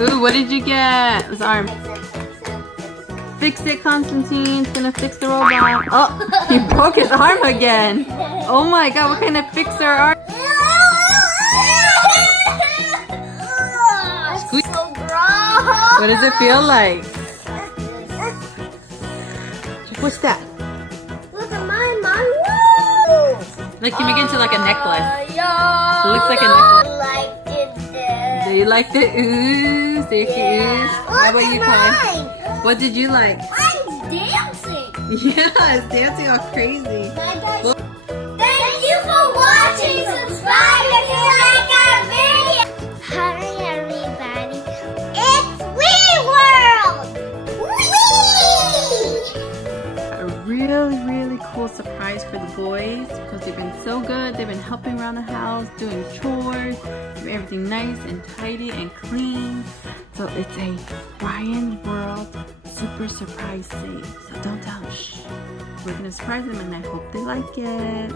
Ooh, what did you get? His arm. Fix it, Constantine. It's gonna fix the robot. Oh, he broke his arm again. Oh my god, what kind of fixer are It's so gross. What does it feel like? What's that? Look at mine. Woo! Like you make it into like a necklace. Yeah. It looks like a necklace. I like it. Do you like the ooze? Do you like the ooze? How about you, Kai? mine. What did you like? Mine's dancing. Yeah, it's dancing all crazy. Well, Thank you for watching. Subscribe if you like our video. Hi everybody. It's WeWorld. a really cool surprise for the boys because they've been so good. They've been helping around the house, doing chores, doing everything nice and tidy and clean. So it's a Ryan World super surprise save. So don't tell them. Shh. We're gonna surprise them and I hope they like it.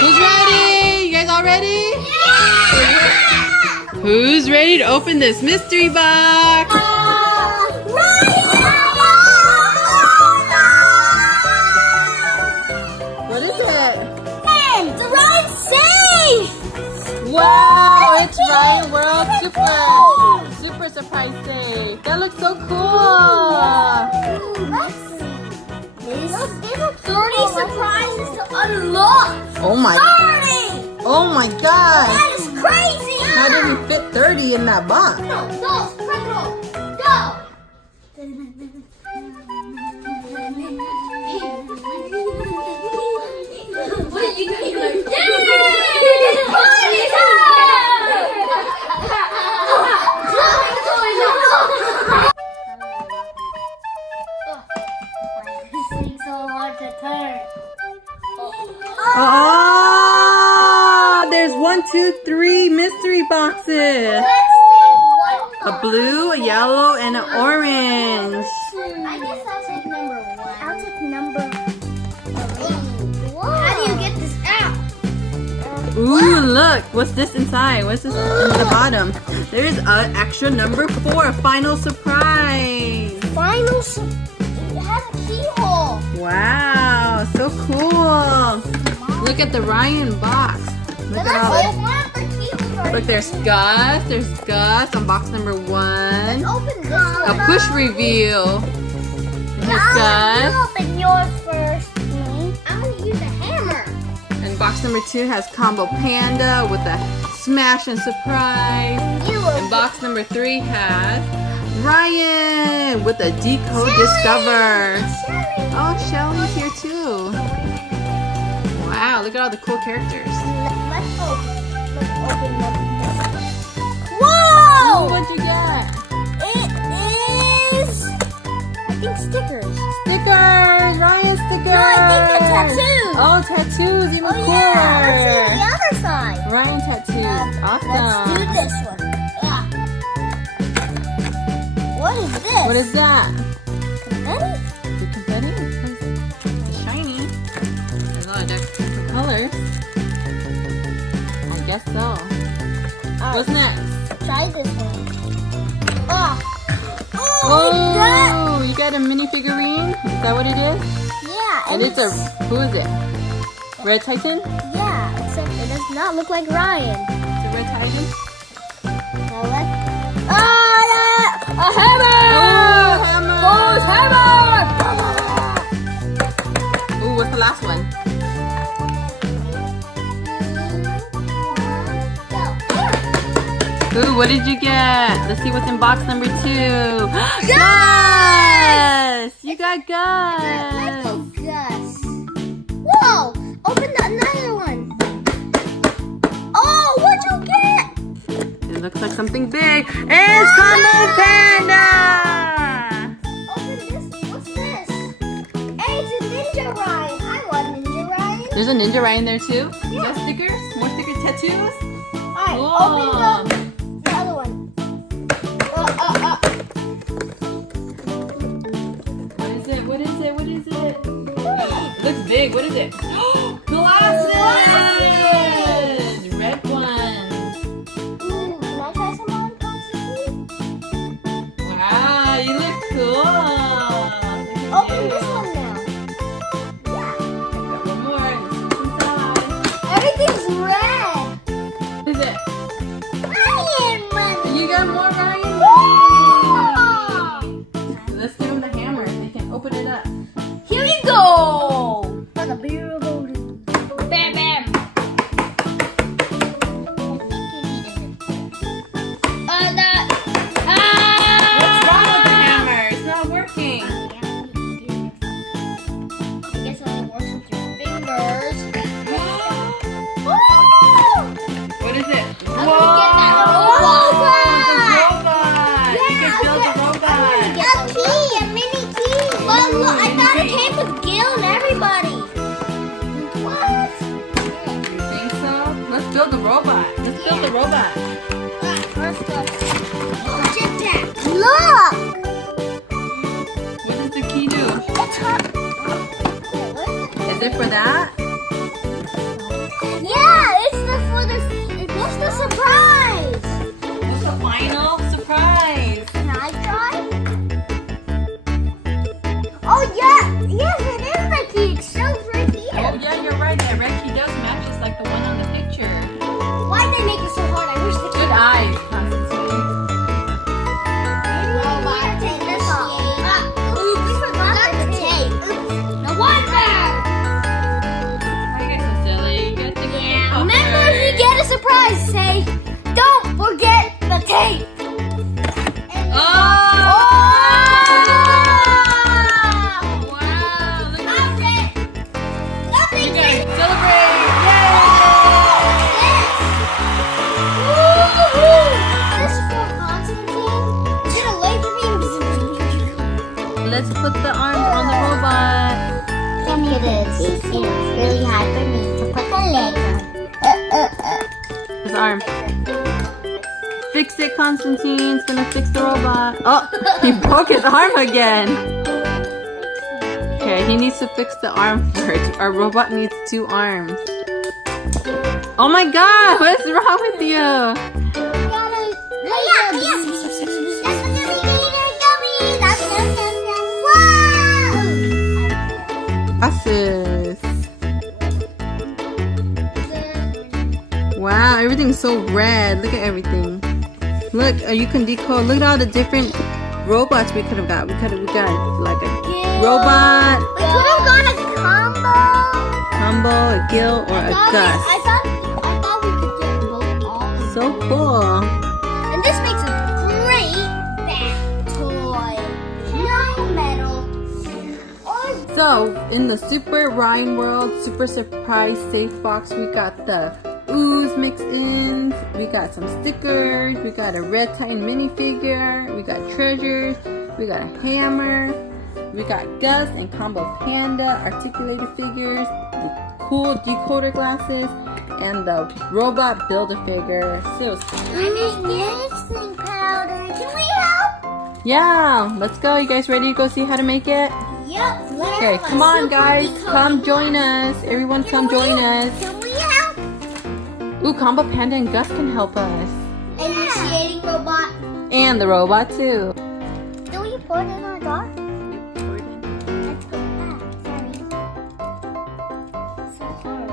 Who's ready? You guys all ready? Yeah! Who's ready to open this mystery box? What is it? The Ryan safe. Wow, it's Ryan World Super Surprise Save. That looks so cool. Let's see. There's 30 surprises to unlock. Oh my. 30! Oh my god. That is crazy. How did we fit 30 in that box? Go, what are you doing? Party This thing's so hard to turn. Oh, there's 1, 2, 3 mystery boxes. Let's take one. A blue, a yellow, and an orange. I guess I'll take number 1. I'll take number 3. How do you get this out? Ooh, look. What's this inside? What's this in the bottom? There's an extra number 4, a final surprise. It has a keyhole. Wow, so cool. Look at the Ryan box. Look at all this. Look, there's Gus on box number 1. Open this A one. push reveal. Here's Gus. You open yours first, please. I'm going to use a hammer. And box number 2 has Combo Panda with a smash and surprise. And box number 3 has Ryan with a decode discover. Oh, Shelly's here too. Wow, look at all the cool characters. Let's open them. Whoa! What'd you get? It is, I think, stickers. Stickers! Ryan stickers! No, I think they're tattoos. Oh, tattoos, even Oh, cooler. yeah. Let's see the other side. Ryan tattoos. Awesome. Let's do this one. Yeah. What is this? What is that? Confetti? The confetti? It's shiny. There's a lot of different colors. I guess so. What's next? Try this one. Oh, Oh, you got a mini figurine? Is that what it is? yeah. And it's a, who is it? Red Titan? Yeah, except it does not look like Ryan. It's a Red Titan? Now let's... Oh, yeah! A hammer! Oh, hammer! hammer! Ooh, what's the last one? Ooh, what did you get? Let's see what's in box number 2. Gus! You got Gus! Let's go, Gus. Whoa! Open another one. Oh, what'd you get? It looks like something big. It's Combo Panda! Open this. What's this? Hey, it's a Ninja Ryan. I want Ninja Ryan. There's a Ninja Ryan there too? Yeah. More stickers? More sticker tattoos? Alright, Whoa. open the other one. What is it? What is it? What is it? It looks big. What is it? Glasses! Red ones. Ooh, can I try some on? build the robot. Let's build the robot. First up, jetpack. Look! What does the key do? It's hot. Is it for that? Yeah, it's what's the surprise? What's the final surprise? Can I try? Oh yeah, yes it is the key. It shows right Oh here. yeah, you're right. That red key does match just like the one on the picture. Why'd they make it so hard? I wish the key. Good eyes, Constantine. Take this off. Oops, we forgot the tape. No wonder. Why are you guys so silly? You guys think Yeah. Remember, if you get a surprise, say, "Don't forget the tape." Oh! Oh! Wow! Look at Nothing. Nothing. you guys celebrate! Yay! Woo-hoo. This is for Constantine. Get away from me. Let's put the arms on the robot. It's really hard for me to put the leg on. His arm. Fix it, Constantine. It's gonna fix the robot. Oh, he broke his arm again. Okay, he needs to fix the arm first. Our robot needs 2 arms. Oh my god, what's wrong with you? Glasses. Wow, everything's so red. Look at everything. Look, you can decode. Look at all the different robots we could have got. We got like a robot, We could have got a combo. a Gil, or a Gus. I thought we could get both all. So cool. And this makes a great bat toy. No metal. So, in the Super Ryan World Super Surprise Safe Box, we got the ooze mix-ins, we got some stickers, we got a Red Titan minifigure, we got treasures, we got a hammer, we got Gus and Combo Panda articulated figures, the cool decoder glasses, and the robot Build-A-Figure. So I need mixing powder. Can we help? yeah, let's go. You guys ready to go see how to make it? Yep. Okay, come on guys, come join us. Everyone come join us. Can we help? Ooh, Combo Panda and Gus can help us. Initiating robot. And the robot too. Do you put it in our door? Let's go back. Sorry. So hard.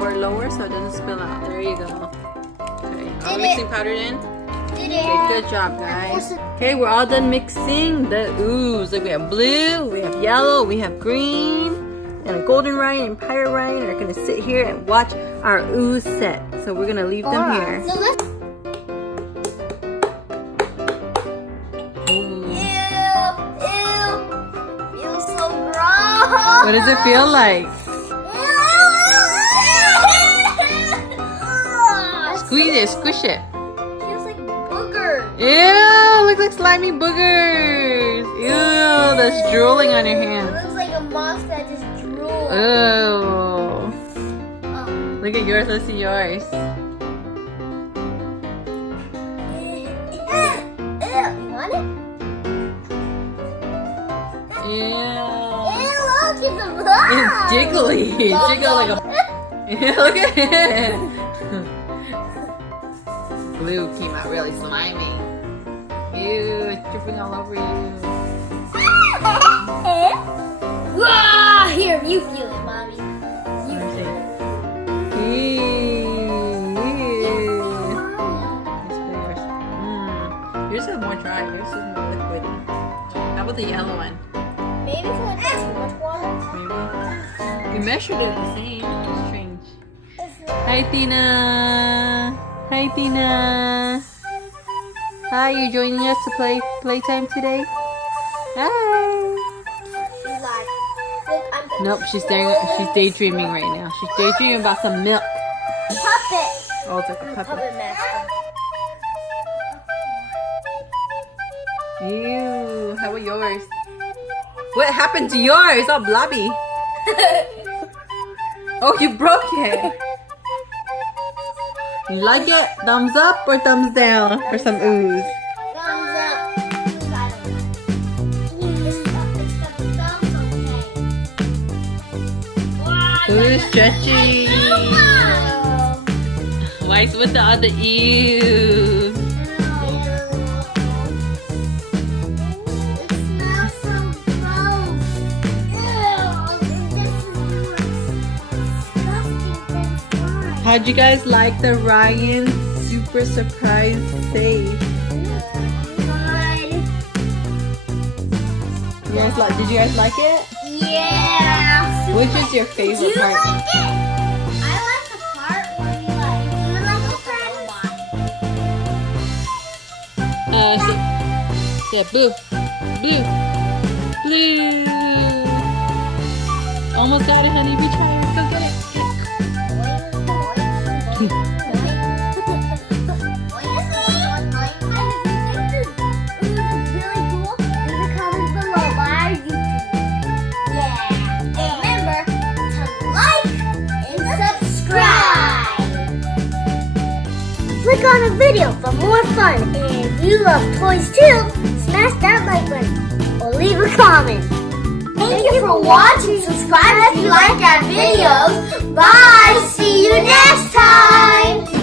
Or lower so it doesn't spill out. There you go. Okay, all Did the mixing powder in? Did Okay, good job guys. Okay, we're all done mixing the ooze. Look, we have blue, we have yellow, we have green, and a golden Ryan and pirate Ryan are gonna sit here and watch our ooze set. So we're gonna leave them here. So let's. Ooh. Ew. Feels so gross. What does it feel like? Squeeze it, squish it. Feels like boogers. Ew, looks like slimy boogers. Ew, that's drooling on your It hand. looks like a mouse that just drooled. Ew. Oh. Look at yours, let's see yours. You want it? Ew. Look, it's a It's jiggly. It jiggled like a... Look at it. Blue came out really slimy. Ew, it's dripping all over you. Wah! Here, you feel it, mommy. You Let me feel see. it. Ew. Let's put yours. Yours is more dry. Yours is more liquid. How about the yellow one? Maybe because I put too much water. Maybe. We measured it the same. It's strange. Hi, Tina. Hi, Tina. Hi, you joining us to play playtime today? Hi. She's like, look, I'm gonna Nope, she's daydreaming right now. She's daydreaming about some milk. puppet. Oh, it's like a puppet. Puppet master. Ew. How about yours? What happened to yours? All blobby. Oh, you broke it. You like it? Thumbs up or thumbs down for some ooze? Thumbs up. It's the thumbs okay. Ooh, stretchy. Wow. Why's with the other ew? How'd you guys like the Ryan super surprise save? You guys like? Did you guys like it? Yeah. Which is your favorite Do you part? like it? I like the part where you like. Do you like the part? Yeah, blue, blue. Almost got it, honey. Reach higher. Go get it. Click on a video for more fun, and if you love toys too, smash that like button or leave a comment. Thank you for watching. Subscribe if you like our videos. Bye. See you next time.